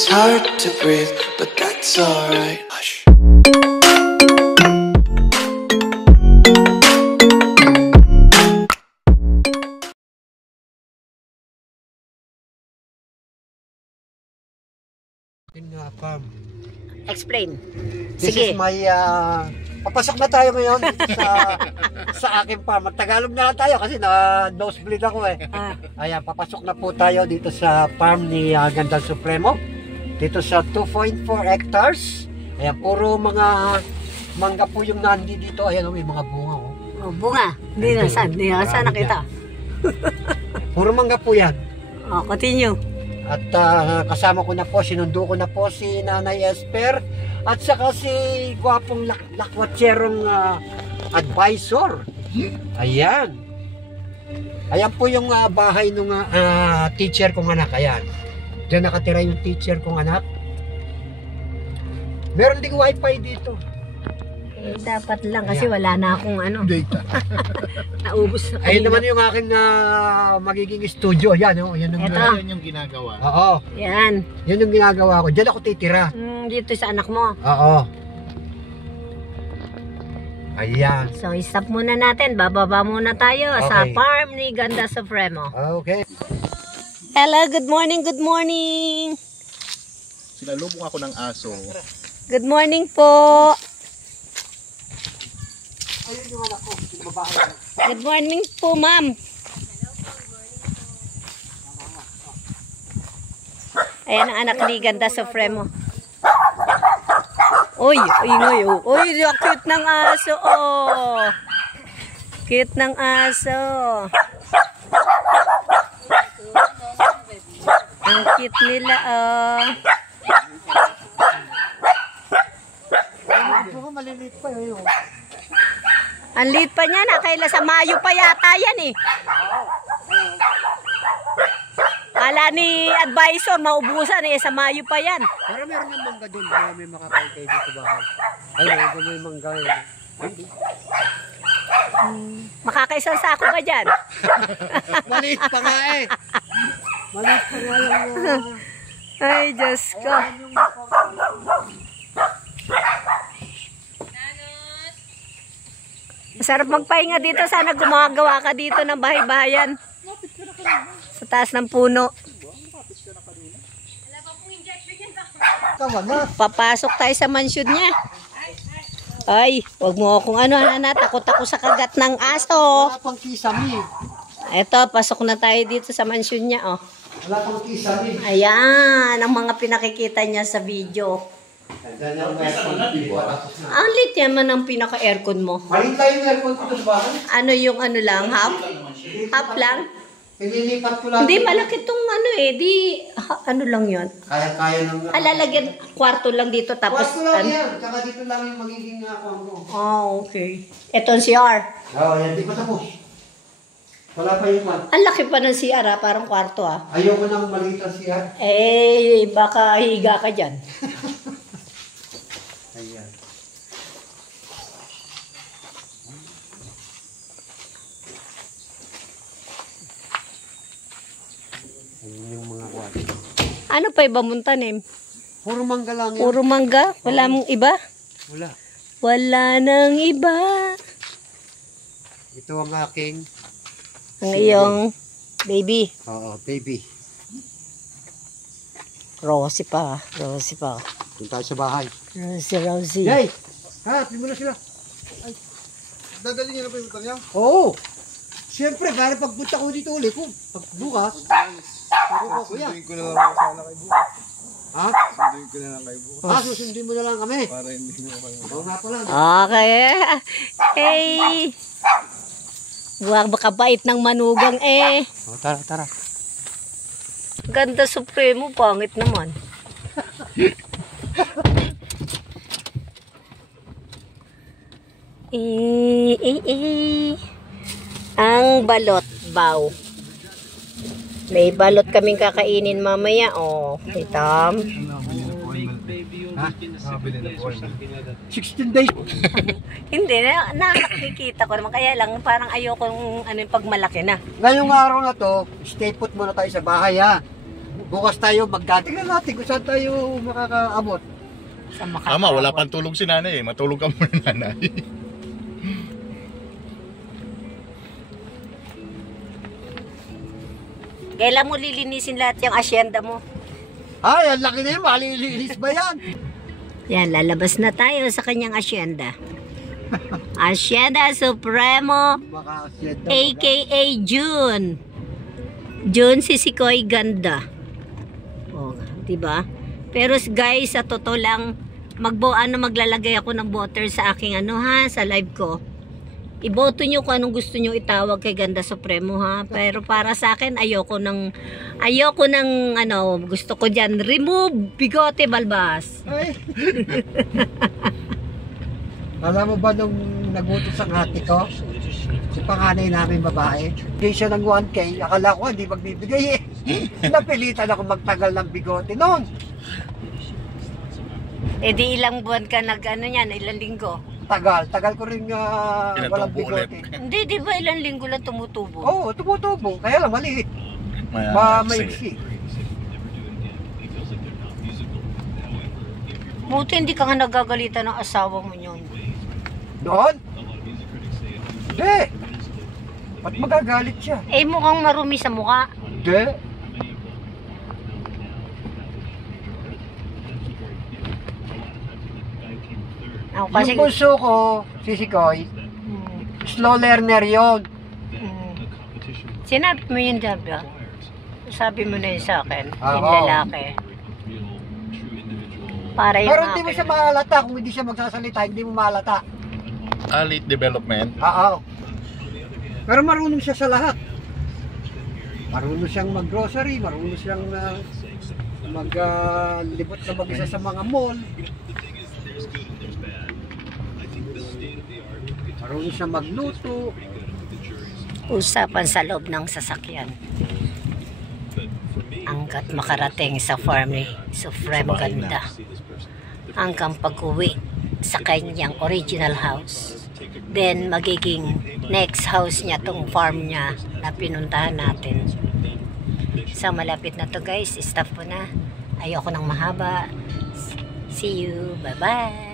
It's hard to breathe, but that's alright. Hush. Explain. This Sige. is my papasok na tayo ngayon sa aking farm. Tagalog na lang tayo kasi na-nosebleed ako eh. Ayan, papasok na po tayo dito sa farm ni Gandang Supremo. Dito sa 2.4 hectares. Ayan, puro mga mangga po yung nandi dito. Ayan, may mga bunga oh. Oh, bunga. Hindi na saan nakita. Puro mangga po yan. Oh, continue. At kasama ko na po, sinundo ko na po si Nanay Esper at saka si gwapong lakwatserong advisor. Ayan. Ayan po yung bahay ng teacher kong anak. Ayan. Diyan nakatira yung teacher kong anak. Meron ding wifi dito. Eh, dapat lang kasi wala na akong Data. naubos na. Ayun naman yung aking magiging studio. Yan, oh. Yan yung ginagawa. Oo. Yan. Yan yung ginagawa ko. Diyan ako titira. Dito sa anak mo. Oo. Ayan. So, stop muna natin. Bababa muna tayo sa Okay. farm ni Ganda Supremo. Okay. Hello, good morning, good morning. Sinalubong ako ng aso. Good morning po. Ayun yung anak ko, yung babae. Good morning po, ma'am. Ayan ang anak ni Ganda Supremo. Uy, ingay oh. Uy, cute ng aso oh. Cute ng aso. Ang cute nila oh. Maliliit pa yun. Ang liit pa niya na, kaila sa Mayo pa yata yan eh. Kala ni advisor, maubusan eh, sa Mayo pa yan. Pero meron yung mangga doon, may makakain kayo dito bahay. Ayun, may mangga yun. Makakaisang sako ba dyan? Maliit pa nga eh. Maliit pa nga yung... Ay, Diyos ko. Masarap magpahinga dito. Sana gumagawa ka dito ng bahay-bahayan. Sa taas ng puno. Papasok tayo sa mansyon niya. Ay, wag mo akong takot ako sa kagat ng aso. Wala pang kisame. Eto, pasok na tayo dito sa mansyon niya, oh. Wala pang kisame. Ayan, ang mga pinakikita niya sa video. Ang lit naman ang pinaka-aircon mo. Malit lang yung aircon ko sa bahay. Ano yung lang, half? Half lang? Nililipat ko lang. Hindi, malaki tong lang yun. Kaya-kaya ng... Lalagyan, kwarto lang dito, tapos... Kwarto lang yan. Tsaka dito lang yung magiging ako. Oh, okay. Etong CR. Oo, yan. Di pa tapos. Wala pa yung man. Ang laki pa ng CR, parang kwarto, Ayoko nang maliit ang siya. Eh, baka higa ka dyan. Ayan. Ayan yung mga kwati. Ano pa iba mong tanim? Puro mangga lang yan. Puro mangga? Wala mong iba? Wala. Wala nang iba. Ito ang aking... Ang iyong baby. Oo, baby. Rosie pa. Rosie pa. Punta tayo sa bahay. Rosie. Yay! Ha, mo na sila. Ay, dadali niyo na pa yung motor niya? Oo! Siyempre, para pagpunta ko dito ulit ko. Pagbukas. Sunduin ko na lang sana kay bukas. Ha? Sunduin ko na lang kay bukas. Ha, susundin mo na lang kami. Para hindi mo kayo. Oo nga pala. Okay. Hey. Baka bait ng manugang eh. Oh, tara, tara. Ganda Supremo, pangit naman. Ang balot baw. May balot kaming kakainin mamaya. Oh, titam. Ha? 16 days. Hindi, nakikita ko naman. Kaya lang, parang ayokong pag malaki na. Ngayong araw na to, stay put muna tayo sa bahay ha. Bukas tayo magdating na natin kung saan tayo makakaabot. Sa Tama, wala pang tulog si nanay eh. Matulog ka muna nanay. Kailan mo lilinisin lahat yung asyenda mo? Ay, ang laki na yun. Malilinis ba yan? Yan, lalabas na tayo sa kanyang asyenda. Asyenda Supremo, Maka-asyenda. aka June. June si Sikoy ganda. Oh, 'di ba? Pero guys, sa totoo lang, maglalagay ako ng voter sa aking sa live ko. Iboto nyo kung anong gusto nyo itawag kay Ganda Supremo ha. Pero para sa akin, ayoko ng gusto ko diyan, remove bigote balbas. Ay. Alam mo ba nung nagutos ang ate ko? Si panganay namin babae. Bigay siya ng 1K. Akala ko hindi magbibigay eh. Napilitan ako magtagal ng bigote noon. Eh di ilang buwan ka ilang linggo? Tagal ko rin walang Pinatubo ulit. bigote. Hindi, di ba ilang linggo lang tumutubo? Oo, tumutubo. Kaya lang maliit. Maiksi. Buti hindi ka nga nagagalitan ng asawa mo yun. Doon? Hindi. Ba't magagalit siya? Eh mukhang marumi sa mukha. Hindi. Ako kasi... Yung puso ko, si Sikoy, slow learner yun. Sinabi mo yun, Dabla. Sabi mo na yun sa akin. Yung Oo. lalaki. Para yung Pero hindi mo akin. siya mahalata. Kung hindi siya magsasalita, hindi mo mahalata. Late development. Oo. Pero marunong siya sa lahat. Marunong siyang mag-grocery, marunong siyang maglibot na mag-isa sa mga mall. Marunong siyang magluto. Usapan sa loob ng sasakyan. Hanggat makarating sa farm ni Supremo Ganda. Hanggang pag-uwi sa kanyang original house. Then magiging next house niya tong farm niya na pinuntahan natin. So malapit na to guys. Stop ko na. Ayoko ng mahaba. See you. Bye bye.